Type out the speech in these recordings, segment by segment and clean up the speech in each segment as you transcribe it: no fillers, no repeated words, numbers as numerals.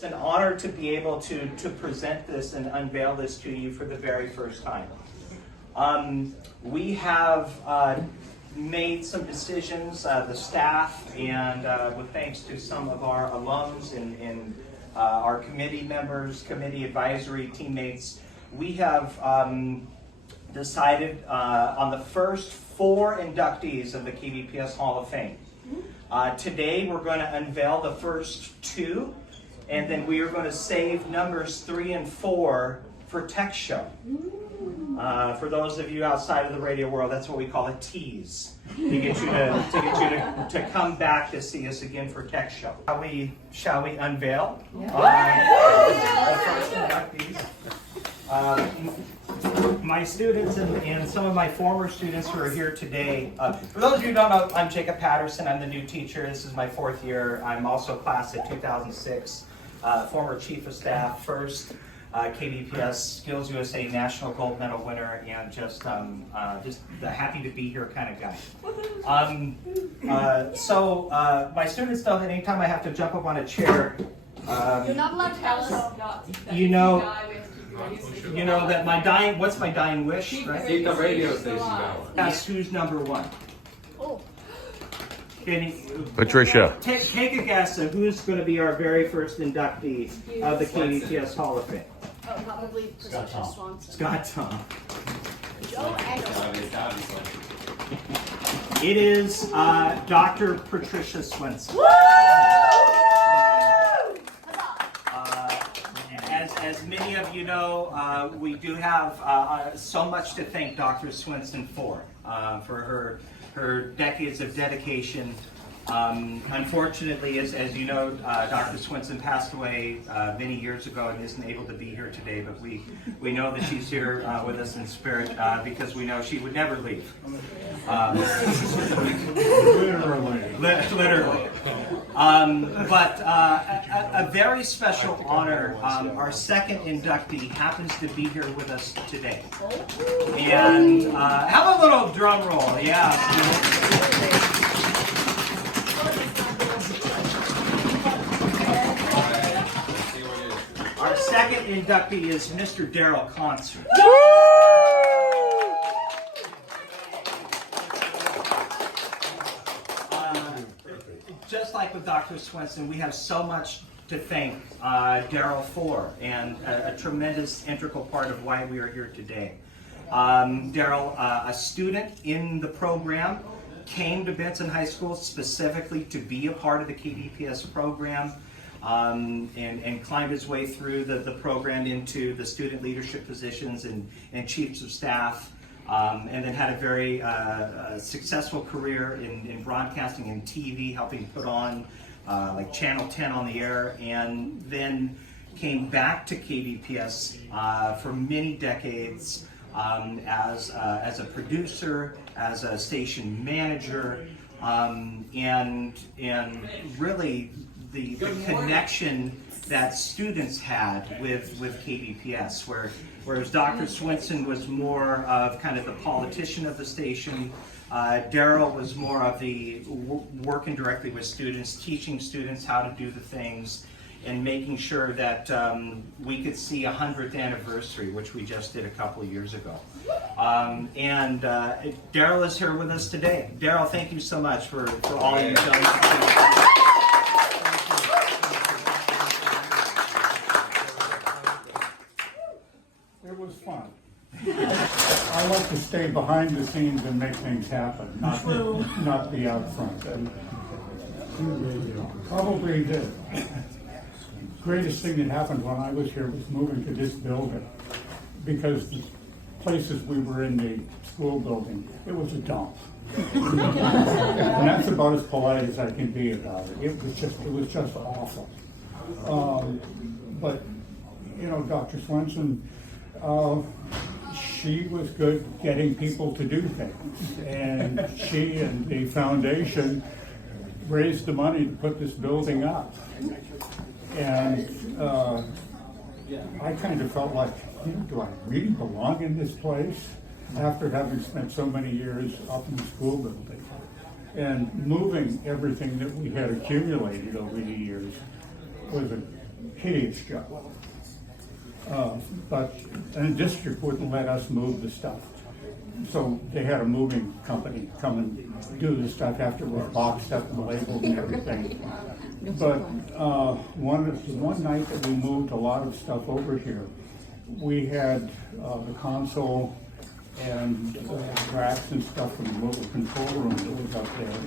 It's an honor to be able to present this and unveil this to you for the very first time. We have made some decisions, the staff, and with thanks to some of our alums and our committee members, committee advisory teammates, we have decided on the first 4 inductees of the KBPS Hall of Fame. Today we're going to unveil the first 2, and then we are going to save numbers 3 and 4 for Tech Show. For those of you outside of the radio world, that's what we call a tease, to get you to come back to see us again for Tech Show. Shall we unveil the first inductees? My students and some of my former students who are here today. For those of you who don't know, I'm Jacob Patterson. I'm the new teacher. This is my 4th year. I'm also class of 2006, former chief of staff, first KBPS Skills USA National Gold Medal winner, and just the happy to be here kind of guy. So my students know that anytime I have to jump up on a chair, you're not allowed to tell us. You know that what's my dying wish, right? Keep the radio station going. That's who's number 1. Oh. Patricia. Take a guess at who's going to be our very first inductee of the KBPS Hall of Fame. Oh, probably Patricia Swanson. Scott Tom. Joe Anderson. It is Dr. Patricia Swenson. As many of you know, we do have so much to thank Dr. Swenson for her decades of dedication. Unfortunately, as you know, Dr. Swenson passed away many years ago and isn't able to be here today, but we know that she's here with us in spirit because we know she would never leave. Literally. But a very special honor. Our second inductee happens to be here with us today. And have a little drum roll, yeah. Our second inductee is Mr. Daryl Concert. Just like with Dr. Swenson, we have so much to thank Daryl for, and a tremendous integral part of why we are here today. Daryl, a student in the program, came to Benson High School specifically to be a part of the KBPS program. And climbed his way through the program into the student leadership positions and chiefs of staff, and then had a very successful career in broadcasting and TV, helping put on like Channel 10 on the air, and then came back to KBPS for many decades as a producer, as a station manager, and really the connection that students had with KBPS, whereas Dr. Swenson was more of kind of the politician of the station, Daryl was more of the working directly with students, teaching students how to do the things, and making sure that we could see a 100th anniversary, which we just did a couple of years ago. And Daryl is here with us today. Daryl, thank you so much for all you've done. It was fun. I like to stay behind the scenes and make things happen, not be out front. And probably the greatest thing that happened when I was here was moving to this building, because the places we were in, the school building, it was a dump. And that's about as polite as I can be about it. It was just awful. But you know, Dr. Swenson, she was good getting people to do things, and she and the foundation raised the money to put this building up. And I kind of felt like, you know, do I really belong in this place after having spent so many years up in the school building? And moving everything that we had accumulated over the years was hideous job. But the district wouldn't let us move the stuff. So they had a moving company come and do the stuff after it was boxed up and labeled and everything. But one night that we moved a lot of stuff over here, we had the console and racks and stuff from the little control room that was up there,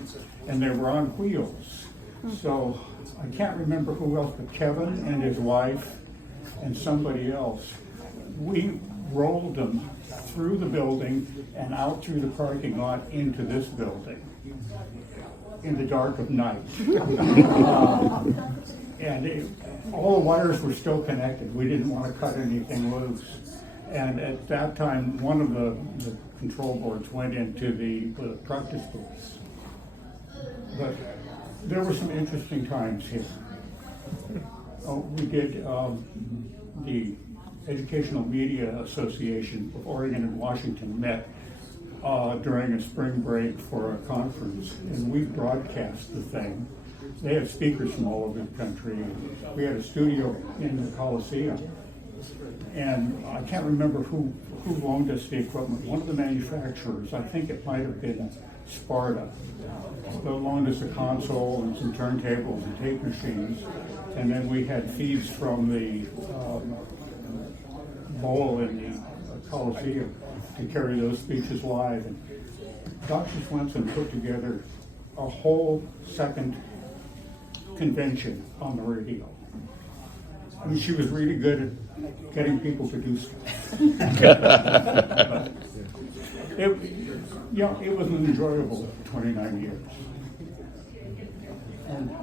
and they were on wheels. So I can't remember who else, but Kevin and his wife and somebody else, we rolled them through the building and out through the parking lot into this building in the dark of night. All the wires were still connected. We didn't want to cut anything loose. And at that time, one of the control boards went into the practice booths. But there were some interesting times here. We did the Educational Media Association of Oregon and Washington met during a spring break for a conference, and we broadcast the thing. They had speakers from all over the country. We had a studio in the Coliseum, and I can't remember who loaned us the equipment. One of the manufacturers, I think it might have been Sparta, they loaned us a console and some turntables and tape machines, and then we had feeds from the bowl in the Coliseum to carry those speeches live. And Dr. Swenson put together a whole second convention on the radio. I mean, she was really good at getting people to do stuff. It was an enjoyable 29 years. And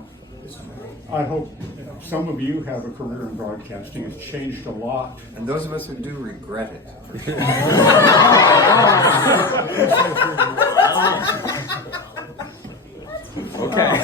I hope some of you have a career in broadcasting. It's changed a lot. And those of us who do regret it. Okay.